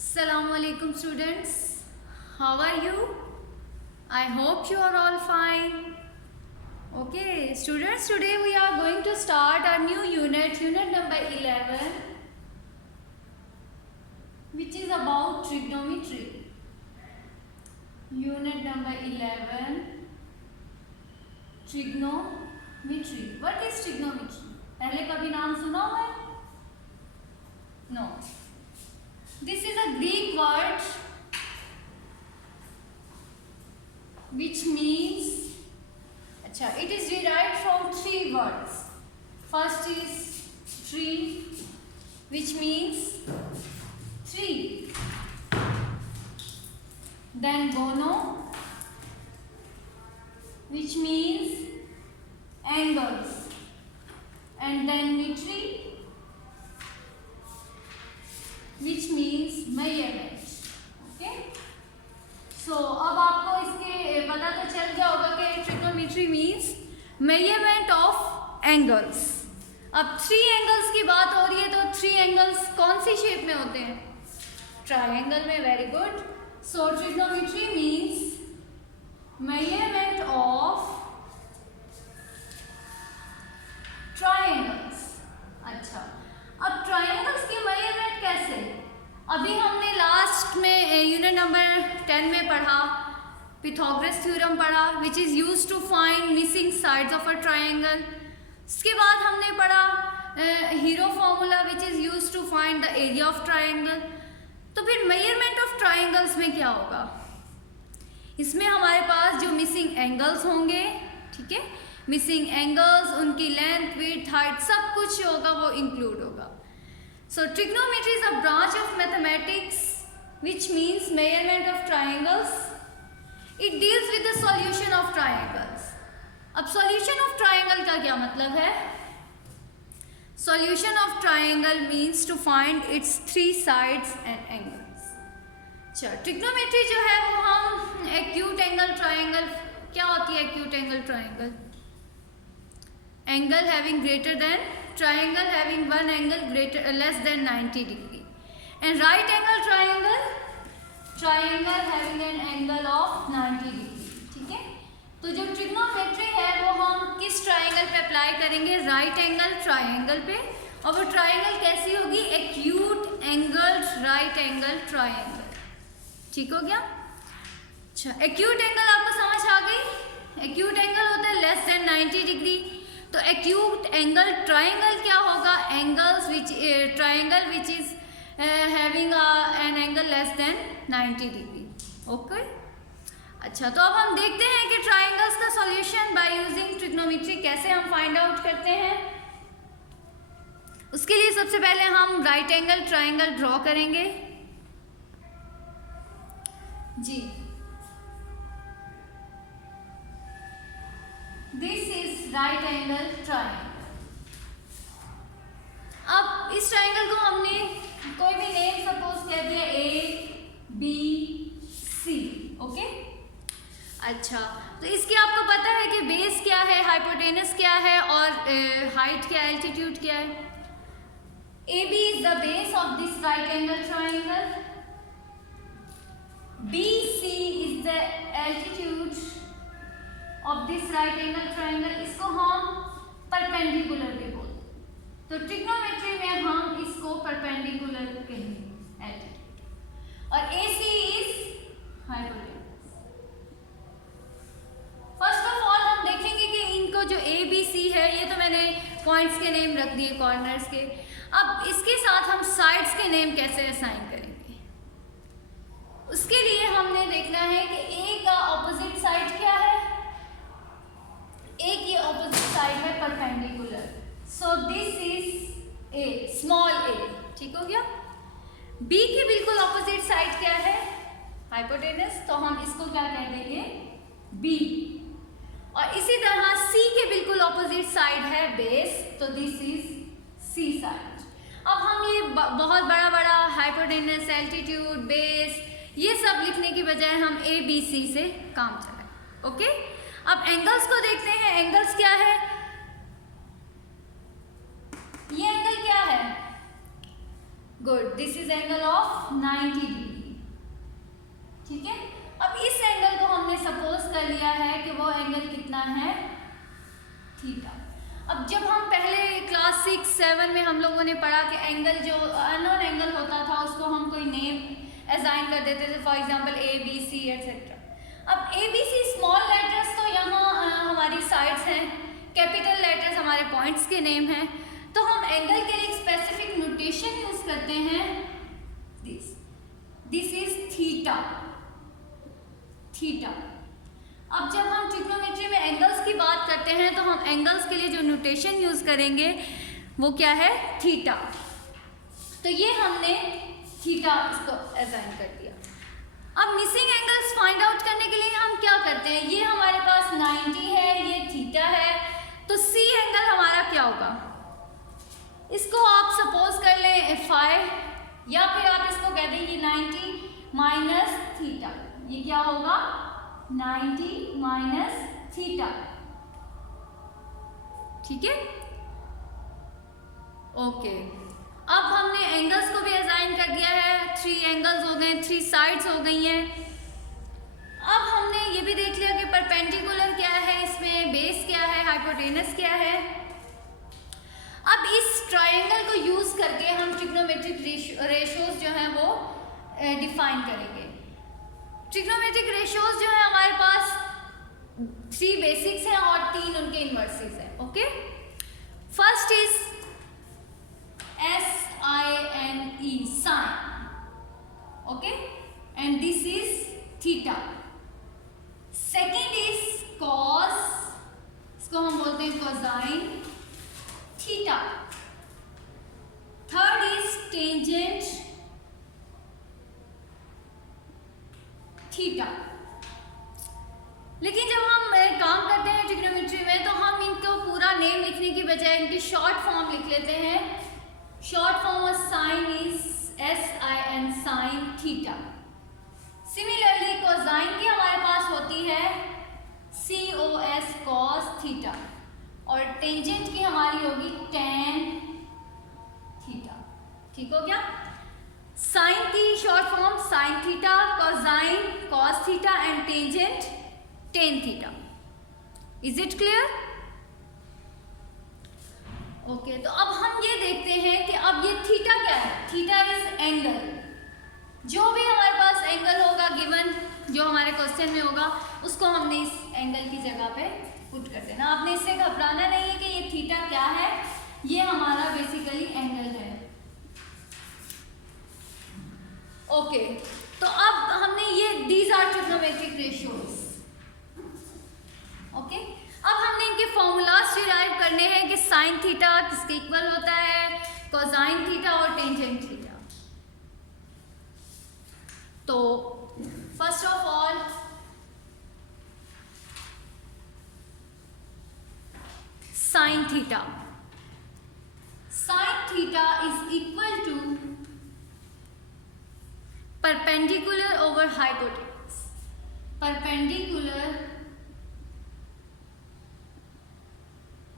Assalamu alaikum students. How are you? I hope you are all fine. Okay students, today we are going to start our new unit number 11, which is about trigonometry. Unit number 11, trigonometry. What is trigonometry? पहले कभी नाम सुना हुआ है? No. This is a Greek word which means, it is derived from three words. First is tree, which means tree. Then gono, which means angles. And then metry, which means measurement. Okay. So अब आपको इसके पता तो चल गया होगा कि trigonometry means measurement of angles. अब 3 एंगल्स की बात हो रही है तो 3 एंगल्स कौन सी शेप में होते हैं? ट्रायंगल में. Very good. So trigonometry means measurement of triangles. अच्छा, अब ट्रायंगल्स की मेजरमेंट कैसे? अभी हमने लास्ट में यूनिट नंबर 10 में पढ़ा, पिथागोरस थ्योरम पढ़ा, which is used to find missing sides of a triangle. उसके बाद हमने पढ़ा hero formula which is used to find the area of triangle. तो फिर मेजरमेंट ऑफ ट्रायंगल्स में क्या होगा? इसमें हमारे पास जो मिसिंग एंगल्स होंगे, ठीक है, मिसिंग एंगल्स, उनकी लेंथ, विड्थ, हाइट, सब कुछ होगा वो इंक्लूड होगा. So trigonometry is a branch of mathematics which means measurement of triangles. It deals with the solution of triangles. अब सॉल्यूशन ऑफ ट्रायंगल का क्या मतलब है? Solution of triangle means to find its 3 sides and angles. अच्छा, trigonometry जो है वो हम एक्यूट एंगल ट्रायंगल, क्या होती है acute angle triangle? Angle having greater than, triangle having one angle greater less than 90 degree. And right angle triangle, triangle having an angle of 90 degree. ठीक है, तो जो ट्रिग्नोमेट्री है वो हम किस ट्राइंगल पे अप्लाई करेंगे? राइट एंगल ट्राइंगल पे. और वो ट्राइंगल कैसी होगी? Acute angle right angle triangle. ठीक हो गया? अच्छा, एक्यूट एंगल आपको समझ आ गई? एक्यूट एंगल होता है लेस देन 90 डिग्री. तो एक्यूट एंगल ट्राइंगल क्या होगा? Angles which triangle which is having an angle less than 90 degree. Okay. अच्छा, तो अब हम देखते हैं कि ट्राइंगल्स का सॉल्यूशन बाय यूजिंग ट्रिग्नोमेट्री कैसे हम फाइंड आउट करते हैं. उसके लिए सबसे पहले हम राइट एंगल ट्राइंगल ड्रॉ करेंगे. जी, this is right angle triangle. अब इस ट्राइंगल को हमने कोई भी नेम सपोज कर दिया ABC. ओके. अच्छा, तो इसके आपको पता है कि बेस क्या है, हाइपोटेनस क्या है और हाइट क्या, एल्टीट्यूड क्या है. AB is the base of this right angle triangle. BC is the altitude of this right angle triangle. इसको हम परपेंडिकुलर भी बोलते हैं. तो ट्रिग्नोमेट्री में हम इसको परपेंडिकुलर कहेंगे एल्टीट्यूड. और AC is hypotenuse. First of all हम देखेंगे कि इनको जो ABC है, ये तो मैंने पॉइंट्स के नेम रख दिए, कॉर्नर्स के. अब इसके साथ हम साइड्स के नेम कैसे असाइन करेंगे? उसके लिए हमने देखना है कि A का ऑपोजिट साइड क्या है. A की ऑपोजिट साइड है perpendicular. So this is A, small a. ठीक हो गया? B की बिल्कुल ऑपोजिट साइड क्या है? हाइपोटेनस. तो हम इसको क्या कह देंगे? B. और इसी तरह C के बिल्कुल ऑपोजिट साइड है बेस. तो दिस इज C साइड. अब हम ये बहुत बड़ा बड़ा हाइपोटेनस, एल्टीट्यूड, बेस, ये सब लिखने की बजाय हम ABC से काम चलाएं. ओके. अब एंगल्स को देखते हैं. एंगल्स क्या है? ये एंगल क्या है? Good, this is angle of 90 degree. ठीक है, अब इस एंगल को हमने सपोज कर लिया है कि वो एंगल कितना है, थीटा। अब जब हम पहले क्लास 6-7 में हम लोगों ने पढ़ा कि एंगल जो अननोन एंगल होता था उसको हम कोई नेम असाइन कर देते थे, for example A B C etcetera. अब A B C small letters तो यहाँ हमारी साइड्स हैं, कैपिटल लेटर्स हमारे पॉइंट्स के नेम हैं, तो हम एंगल के लिए एक स्पेसिफिक नोटेशन यूज करते हैं, दिस इज थीटा, थीटा। अब जब हम ट्रिग्नोमेट्री में एंगल्स की बात करते हैं तो हम एंगल्स के लिए जो नोटेशन यूज करेंगे वो क्या है, थीटा। तो ये हमने थीटा इसको असाइन कर दिया। अब मिसिंग एंगल्स फाइंड आउट करने के लिए हम क्या करते हैं, ये हमारे पास 90 है, ये थीटा है, तो सी एंगल हमारा क्या होगा, इसको आप सपोज कर लें फाई, या फिर आप इसको कह दें ये 90 माइनस थीटा, ये क्या होगा 90 माइनस थीटा। ठीक है, ओके। अब हमने एंगल्स को भी असाइन कर दिया है, 3 एंगल्स हो गए, 3 साइड्स हो गई हैं। अब हमने ये भी देख लिया कि परपेंडिकुलर क्या है, इसमें बेस क्या है, हाइपोटेनस क्या है। अब इस ट्रायंगल को यूज करके हम ट्रिग्नोमेट्रिक रेशियोज जो हैं वो डिफाइन करेंगे। ट्रिग्नोमेट्रिक रेशियोज जो है हमारे पास 3 बेसिक्स हैं और 3 उनके इनवर्सेस हैं। Okay, first is SINE, sine, okay, and this is theta. Second is cos, इसको हम बोलते हैं cosine theta. Third is tangent theta. लेकिन जब हम काम करते हैं ट्रिग्नोमेट्री में तो हम इनको पूरा नेम लिखने की बजाय इनकी शॉर्ट फॉर्म लिख लेते हैं। Short form of sine is SIN, sine theta. Similarly cosine की हमारे पास होती है COS, कॉस थीटा, और टेंजेंट की हमारी होगी टेन थीटा। ठीक हो गया, साइन की short form sine theta, cosine cos theta and tangent tan theta. Is it clear? Okay, तो अब हम ये देखते हैं कि अब ये थीटा क्या है। थीटा इज एंगल, जो भी हमारे पास एंगल होगा गिवन, जो हमारे क्वेश्चन में होगा, उसको हमने इस एंगल की जगह पे पुट कर देना। आपने इससे घबराना नहीं है कि ये थीटा क्या है, ये हमारा बेसिकली एंगल है। ओके, तो अब हमने ये these are trigonometric ratios. Okay, अब हमने इनके फॉर्मूलाज डिराइव करने हैं कि साइन थीटा किसके इक्वल होता है, कोसाइन थीटा और टेंजेंट थीटा। तो first of all sine theta, sine theta is equal to perpendicular over hypotenuse, perpendicular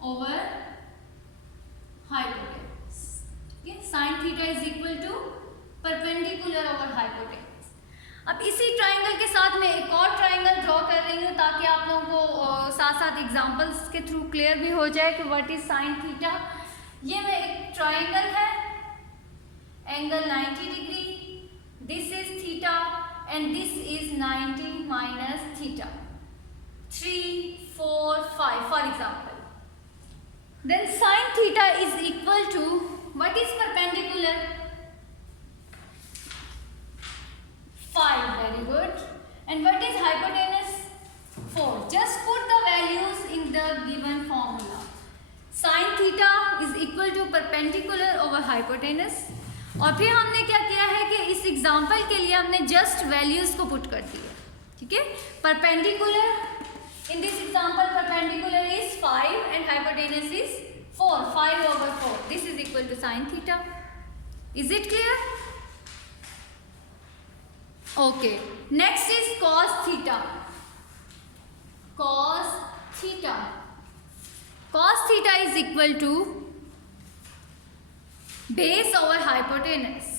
over hypotenuse. ठीक है, sine theta is equal to perpendicular over hypotenuse. अब इसी triangle के साथ मैं एक और ट्राइंगल ड्रॉ कर रही हूँ ताकि आप लोगों को साथ साथ एग्जांपल्स के थ्रू क्लियर भी हो जाए कि व्हाट इज साइन थीटा। ये मैं एक ट्राइंगल है, angle 90 degree, this is theta and this is 90 minus theta, 3, 4, 5 for example. Then sin theta is equal to, what is perpendicular? 5, very good. And what is hypotenuse? 4. Just put the values in the given formula. Sin theta is equal to perpendicular over hypotenuse. और फिर हमने क्या किया है कि इस example के लिए हमने जस्ट वैल्यूज को पुट कर दिए। ठीक है, perpendicular, in this example perpendicular is 5 and hypotenuse is 4, 5 over 4. This is equal to sin theta. Is it clear? Okay, next is cos theta. Cos theta, cos theta is equal to base over hypotenuse.